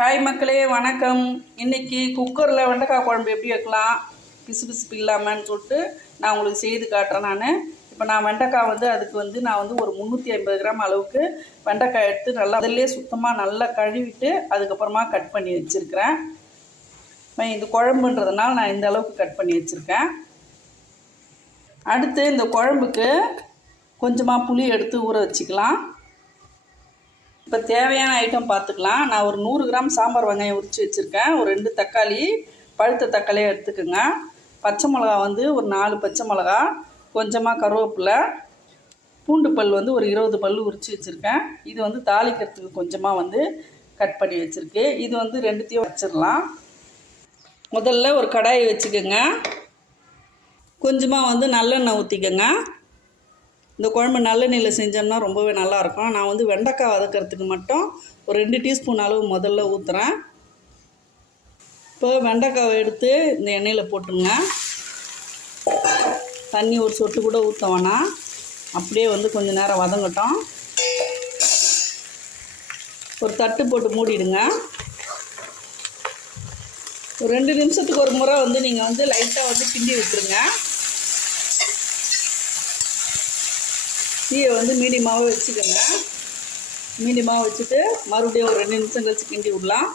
Hi மக்களே வணக்கம். இன்னைக்கு குக்கரில் வெண்டைக்காய் குழம்பு எப்படி வைக்கலாம்? பிசு பிசுப்பு இல்லாமன்னு சொல்லிட்டு நான் உங்களுக்கு செய்து காட்டுறேன் நான். இப்போ நான் வெண்டைக்காய் வந்து அதுக்கு வந்து நான் வந்து ஒரு முந்நூற்றி ஐம்பது கிராம் அளவுக்கு வெண்டைக்காய் எடுத்து நல்லா அதிலே சுத்தமாக நல்லா கழுவிட்டு அதுக்கப்புறமா கட் பண்ணி வச்சுருக்கிறேன். இப்போ இது குழம்புன்றதுனால நான் இந்த அளவுக்கு கட் பண்ணி வச்சுருக்கேன். அடுத்து இந்த குழம்புக்கு கொஞ்சமாக புளி எடுத்து ஊற வச்சுக்கலாம். இப்போ தேவையான ஐட்டம் பார்த்துக்கலாம் நான் ஒரு நூறு கிராம் சாம்பார் வெங்காயம் உரித்து வச்சுருக்கேன். ஒரு ரெண்டு தக்காளி பழுத்த தக்காளியை எடுத்துக்கோங்க. பச்சை மிளகா வந்து ஒரு நாலு பச்சை மிளகா கொஞ்சமாக கருவேப்பிலை பூண்டு பல் வந்து ஒரு இருபது பல் உரித்து வச்சுருக்கேன். இது வந்து தாளிக்கிறதுக்கு கொஞ்சமாக வந்து கட் பண்ணி வச்சுருக்கு. இது வந்து ரெண்டுத்தையும் வச்சிடலாம். முதல்ல ஒரு கடாயை வச்சுக்கோங்க. கொஞ்சமாக வந்து நல்லெண்ணெய் ஊற்றிக்கோங்க இந்த குழம்பு நல்லெண்ணெயில் செஞ்சோம்னா ரொம்பவே நல்லாயிருக்கும். நான் வந்து வெண்டைக்காய் வதக்கிறதுக்கு மட்டும் ஒரு ரெண்டு டீஸ்பூன் அளவு முதல்ல ஊற்றுறேன் இப்போ வெண்டைக்காவை எடுத்து இந்த எண்ணெயில் போட்டுருங்க. தண்ணி ஒரு சொட்டு கூட ஊற்ற வேணாம். அப்படியே வந்து கொஞ்சம் நேரம் வதங்கட்டும். ஒரு தட்டு போட்டு மூடிடுங்க. ஒரு ரெண்டு நிமிஷத்துக்கு ஒரு முறை வந்து நீங்கள் வந்து லைட்டாக வந்து கிண்டி விட்டுருங்க. தீயை வந்து மீடியமாகவே வச்சுக்கோங்க. மீடியமாக வச்சுட்டு மறுபடியும் ஒரு ரெண்டு நிமிஷம் கழிச்சு கிண்டி விடலாம்.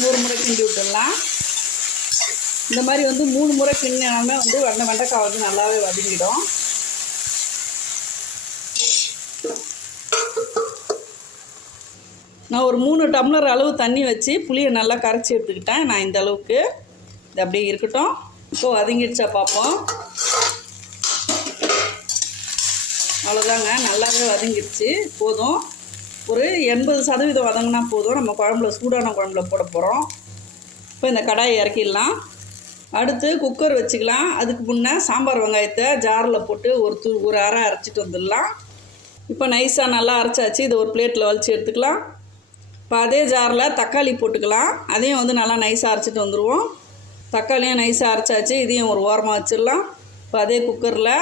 நூறு முறை கிண்டி விட்டுடலாம். இந்த மாதிரி வந்து மூணு முறை கிண்டினாலுமே வந்து வெண்டை வெண்டைக்காய் வந்து நல்லாவே வதங்கிடும். நான் ஒரு மூணு டம்ளர் அளவு தண்ணி வச்சு புளியை நல்லா கரைச்சி எடுத்துக்கிட்டேன். நான் இந்த அளவுக்கு. இது அப்படியே இருக்கட்டும். இப்போ வதங்கிடுச்சா பார்ப்போம். அவ்வளோதாங்க நல்லாவே வதங்கிடுச்சு போதும். ஒரு எண்பது சதவீதம் வதங்கினா போதும். நம்ம குழம்புல சூடான குழம்புல போட போகிறோம் இப்போ இந்த கடாயை இறக்கிடலாம். அடுத்து குக்கர் வச்சுக்கலாம். அதுக்கு முன்னே சாம்பார் வெங்காயத்தை ஜாரில் போட்டு ஒரு தூ ஒரு அரை அரைச்சிட்டு வந்துடலாம். இப்போ நைஸாக நல்லா அரைச்சாச்சு. இதை ஒரு பிளேட்டில் வலிச்சு எடுத்துக்கலாம். இப்போ அதே ஜாரில் தக்காளி போட்டுக்கலாம். அதையும் வந்து நல்லா நைஸாக அரைச்சிட்டு வந்துடுவோம் தக்காளியும் நைஸாக அரைச்சாச்சு. இதையும் ஒரு ஓரமாக வச்சிடலாம். இப்போ அதே குக்கரில்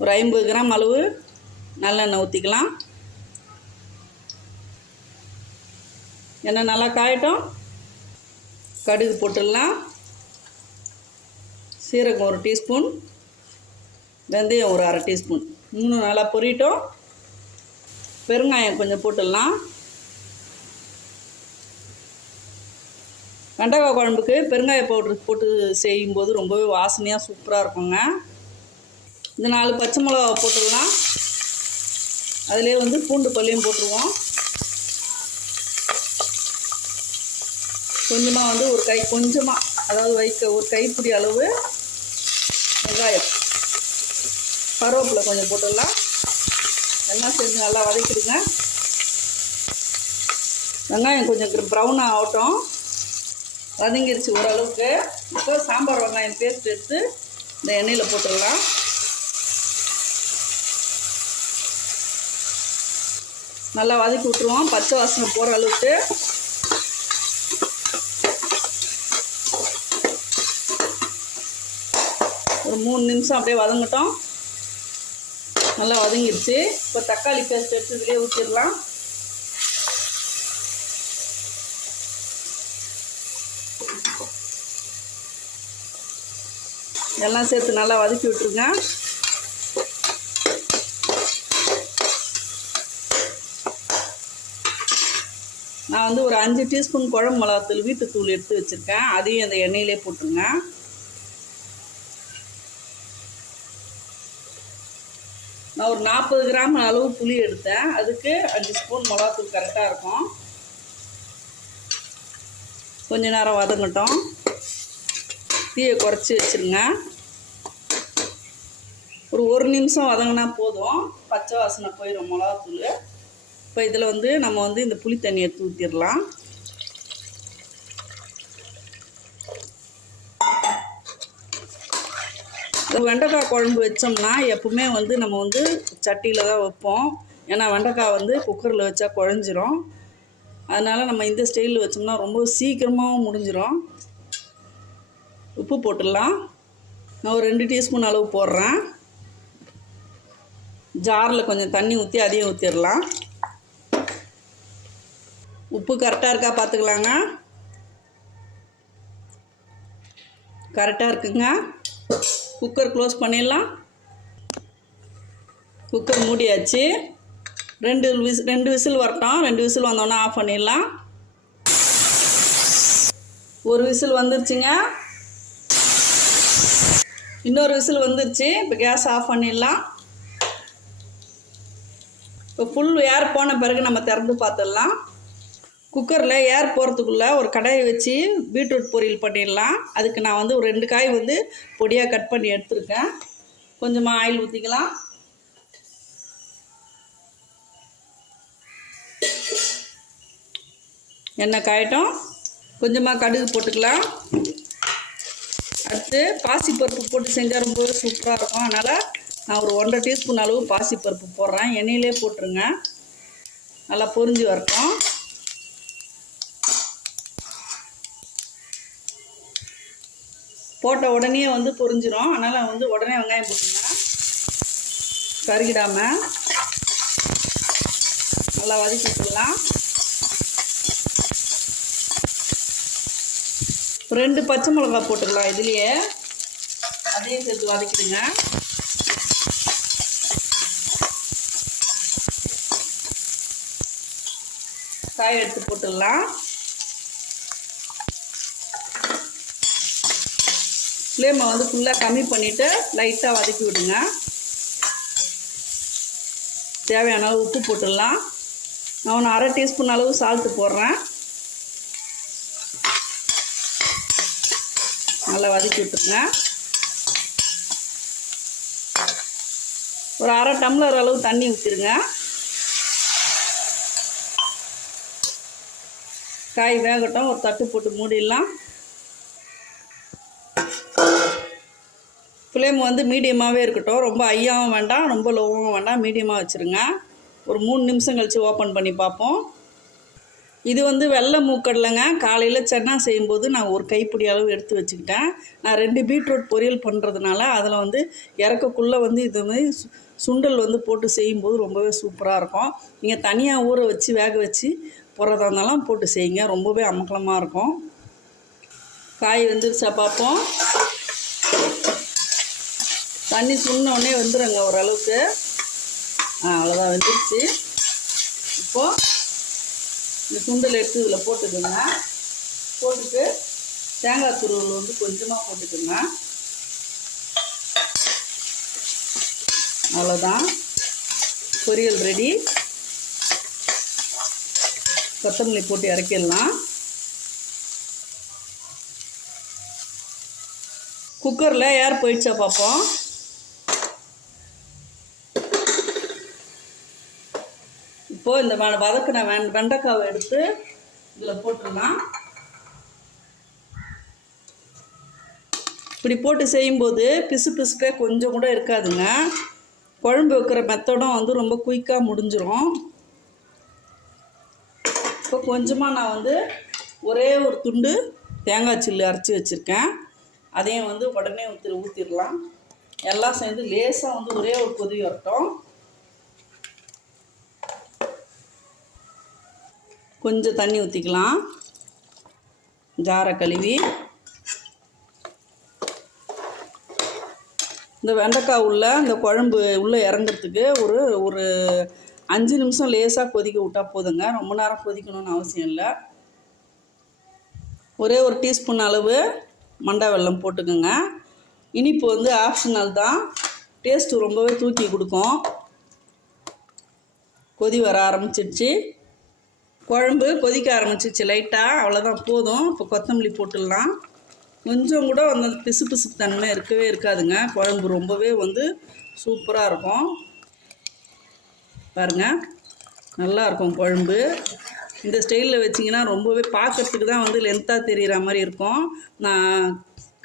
ஒரு ஐம்பது கிராம் அளவு நல்லெண்ணெய் ஊற்றிக்கலாம் எண்ணெய் நல்லா காயட்டும். கடுகு போட்டுடலாம். சீரகம் ஒரு டீஸ்பூன். வெந்தயம் ஒரு அரை டீஸ்பூன். மூணு நல்லா பொரியட்டும். பெருங்காயம் கொஞ்சம் போட்டுடலாம். வெண்டைக்காய் குழம்புக்கு பெருங்காய பவுட்ரு போட்டு செய்யும்போது ரொம்பவே வாசனையாக சூப்பராக இருக்குங்க. இந்த நாலு பச்சை மிளகா போட்டுடலாம். அதிலே வந்து பூண்டு பள்ளியும் போட்டுருவோம். கொஞ்சமாக வந்து ஒரு கை கொஞ்சமாக அதாவது வைக்க ஒரு கைப்பிடி அளவு வெங்காயம். கருவேப்பிலை கொஞ்சம் போட்டுடலாம். எல்லாம் செஞ்சு நல்லா வதக்கிடுங்க. வெங்காயம் கொஞ்சம் ப்ரௌன் ஆகட்டும். வதங்கிருச்சு ஓரளவுக்கு. இப்போ சாம்பார் வெங்காயம் பேஸ்ட் எடுத்து இந்த எண்ணெயில் போட்டுடலாம். நல்லா வதக்கி விட்ருவோம் பச்சை வாசனை போகிற அளவுக்கு. ஒரு மூணு நிமிஷம் அப்படியே வதங்கட்டும். நல்லா வதங்கிடுச்சு இப்போ தக்காளி பேஸ்ட் எடுத்து இதிலே ஊற்றிடலாம் எல்லாம் சேர்த்து நல்லா வதக்கி விட்ருங்க நான் வந்து ஒரு அஞ்சு டீஸ்பூன் குழம்பு மிளகாத்தூள் வீட்டுத்தூள் எடுத்து வச்சுருக்கேன். அதையும் அந்த எண்ணெயிலே போட்டுருங்க. நான் ஒரு நாற்பது கிராம் அளவு புளி எடுத்தேன். அதுக்கு அஞ்சு ஸ்பூன் மிளகாத்தூள் கரெக்டாக இருக்கும். கொஞ்ச நேரம் வதங்கட்டும். தீயை குறைச்சி வச்சுருங்க. ஒரு ஒரு நிமிஷம் வதங்கினா போதும். பச்சை வாசனை போயிடும் மிளகாத்தூள். இப்போ இதில் வந்து நம்ம வந்து இந்த புளி தண்ணியை எடுத்து ஊற்றிடலாம் வெண்டைக்காய் குழம்பு வச்சோம்னா எப்பவுமே வந்து நம்ம வந்து சட்டியில் தான் வைப்போம். ஏன்னா வெண்டைக்காய் வந்து குக்கரில் வச்சா குழஞ்சிரும். அதனால் நம்ம இந்த ஸ்டைலில் வச்சோம்னா ரொம்ப சீக்கிரமாகவும் முடிஞ்சிடும் உப்பு போட்டுடலாம். நான் ஒரு ரெண்டு டீஸ்பூன் அளவு போடுறேன். ஜாரில் கொஞ்சம் தண்ணி ஊற்றி அதையும் ஊற்றிடலாம் உப்பு கரெக்டாக இருக்கா பார்த்துக்கலாங்க கரெக்டாக இருக்குங்க. குக்கர் க்ளோஸ் பண்ணிடலாம். குக்கர் மூடியாச்சு. ரெண்டு விஸ் ரெண்டு விசில் வரட்டும். ரெண்டு விசில் வந்தோடனே ஆஃப் பண்ணிடலாம். ஒரு விசில் வந்துருச்சுங்க. இன்னொரு விசில் வந்துருச்சு. இப்போ கேஸ் ஆஃப் பண்ணிடலாம். இப்போ ஃபுல் ஏர் போன பிறகு நம்ம திறந்து பார்த்துடலாம் குக்கரில் ஏர் போகிறதுக்குள்ளே ஒரு கடாயை வச்சு பீட்ரூட் பொரியல் பண்ணிடலாம். அதுக்கு நான் வந்து ஒரு ரெண்டு காய் வந்து பொடியாக கட் பண்ணி எடுத்துருக்கேன். கொஞ்சமாக ஆயில் ஊற்றிக்கலாம் எண்ணெய் காயட்டும். கொஞ்சமாக கடுகு போட்டுக்கலாம். அடுத்து பாசிப்பருப்பு போட்டு செஞ்சால் ரொம்பவே சூப்பராக இருக்கும். அதனால் நான் ஒரு ஒன்றரை டீஸ்பூன் அளவு பாசிப்பருப்பு போடுறேன். எண்ணெயிலே போட்டுருங்க. நல்லா பொரிஞ்சு வரட்டும். போட்ட உடனே வந்து பொரிஞ்சிரும். அதனால் வந்து உடனே வெங்காயம் போட்டுருங்க கருகிடாமல் நல்லா வதக்கி விட்டுக்கலாம் ரெண்டு பச்சை மிளகா போட்டுக்கலாம் இதுலேயே. அதையும் சேர்த்து வதக்கிடுங்க. காய் எடுத்து போட்டுடலாம். ஃப்ளேமை வந்து ஃபுல்லாக கம்மி பண்ணிவிட்டு லைட்டாக வதக்கி விடுங்க. தேவையான அளவு உப்பு போட்டுடலாம். நான் ஒன்று அரை டீஸ்பூன் அளவு சால்ட்டு போடுறேன். நல்லா வதக்கி விட்டுருங்க. ஒரு அரை டம்ளர் அளவு தண்ணி ஊற்றிடுங்க காய் வேகட்டும் ஒரு தட்டு போட்டு மூடிடலாம். ஃப்ளேம் வந்து மீடியமாகவே இருக்கட்டும். ரொம்ப ஹையாகவும் வேண்டாம் ரொம்ப லோவாகவும் வேண்டாம். மீடியமாக வச்சுருங்க. ஒரு மூணு நிமிஷம் கழித்து ஓப்பன் பண்ணி பார்ப்போம். இது வந்து வெள்ளை மூக்கடலைங்க. காலையில் சென்னா செய்யும்போது நான் ஒரு கைப்பிடி அளவு எடுத்து வச்சுக்கிட்டேன். நான் ரெண்டு பீட்ரூட் பொரியல் பண்ணுறதுனால அதில் வந்து இறக்கக்குள்ளே வந்து இது மாதிரி சு- சுண்டல் வந்து போட்டு செய்யும்போது ரொம்பவே சூப்பராக இருக்கும். நீங்கள் தனியாக ஊற வச்சு வேக வச்சு போடுறதா இருந்தாலும் போட்டு செய்யுங்க. ரொம்பவே அமக்கலமாக இருக்கும். காய் வந்துருச்சா பார்ப்போம். தண்ணி சுண்ண உடனே வந்துடுங்க ஓரளவுக்கு. ஆ அவ்வளோதான் வெந்துருச்சு. இப்போது இந்த சுண்டல் எடுத்து இதில் போட்டுக்கோங்க. போட்டுட்டு தேங்காய் துருவல் வந்து கொஞ்சமாக போட்டுக்கோங்க. அவ்வளோதான் பொரியல் ரெடி. கொத்தமல்லி போட்டு இறக்கிடலாம். குக்கரில் ஏர் போயிடுச்சா பார்ப்போம். இப்போது இந்த வதக்கின வெண் வெண்டைக்காவை எடுத்து இதில் போட்டுடலாம். இப்படி போட்டு செய்யும்போது பிசு பிசுப்பே கொஞ்சம் கூட இருக்காதுங்க. குழம்பு வைக்கிற மெத்தடும் வந்து ரொம்ப குயிக்காக முடிஞ்சிடும் இப்போ கொஞ்சமாக நான் வந்து ஒரே ஒரு துண்டு தேங்காய் சில்லு அரைச்சி வச்சுருக்கேன். அதையும் வந்து உடனே ஊற்றி ஊற்றிடலாம் எல்லாம் சேர்ந்து லேசாக வந்து ஒரே ஒரு கொதி வரட்டும். கொஞ்சம் தண்ணி ஊற்றிக்கலாம் ஜாரை கழுவி. இந்த வெண்டைக்காய் உள்ள இந்த குழம்பு உள்ளே இறங்குறதுக்கு ஒரு ஒரு அஞ்சு நிமிஷம் லேசாக கொதிக்க விட்டால் போதுங்க. ரொம்ப நேரம் கொதிக்கணும்னு அவசியம் இல்லை. ஒரே ஒரு டீஸ்பூன் அளவு மண்டை வெல்லம் போட்டுக்கோங்க. இனிப்பு வந்து ஆப்ஷனல் தான். டேஸ்ட்டு ரொம்பவே தூக்கி கொடுக்கும். கொதி வர ஆரம்பிச்சிடுச்சு குழம்பு கொதிக்க ஆரம்பிச்சிச்சு லைட்டாக அவ்வளோதான் போதும். இப்போ கொத்தமல்லி போட்டுடலாம். கொஞ்சம் கூட அந்த பிசு பிசுப்பு தன்மை இருக்கவே இருக்காதுங்க. குழம்பு ரொம்பவே வந்து சூப்பராக இருக்கும். பாருங்க. நல்லாயிருக்கும் குழம்பு. இந்த ஸ்டைலில் வச்சிங்கன்னா ரொம்பவே பார்க்கறதுக்கு தான் வந்து லென்த்தாக தெரிகிற மாதிரி இருக்கும். நான்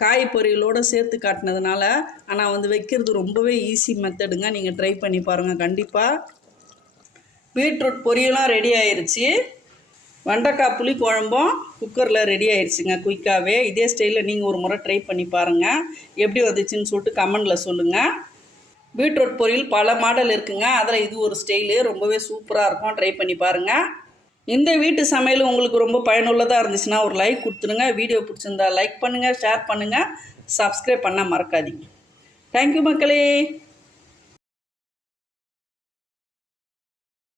காய் பொரியலோடு சேர்த்து காட்டினதுனால ஆனால் வந்து வைக்கிறது ரொம்பவே ஈஸி மெத்தடுங்க நீங்கள் ட்ரை பண்ணி பாருங்கள் கண்டிப்பாக பீட்ரூட் பொரியலும் ரெடி ஆயிடுச்சு வெண்டைக்காய் புளி குழம்பும் குக்கரில் ரெடி ஆயிடுச்சுங்க குயிக்காகவே இதே ஸ்டைலில் நீங்கள் ஒரு முறை ட்ரை பண்ணி பாருங்கள் எப்படி வந்துச்சுன்னு சொல்லிட்டு கமெண்டில் சொல்லுங்கள் பீட்ரூட் பொரியல் பல மாடல் இருக்குங்க. அதில் இது ஒரு ஸ்டைலு ரொம்பவே சூப்பராக இருக்கும். ட்ரை பண்ணி பாருங்கள் இந்த வீட்டு சமையல் உங்களுக்கு ரொம்ப பயனுள்ளதாக இருந்துச்சுன்னா ஒரு லைக் கொடுத்துருங்க. வீடியோ பிடிச்சிருந்தா லைக் பண்ணுங்கள் ஷேர் பண்ணுங்கள் சப்ஸ்கிரைப் பண்ண மறக்காதீங்க. தேங்க்யூ மக்களே.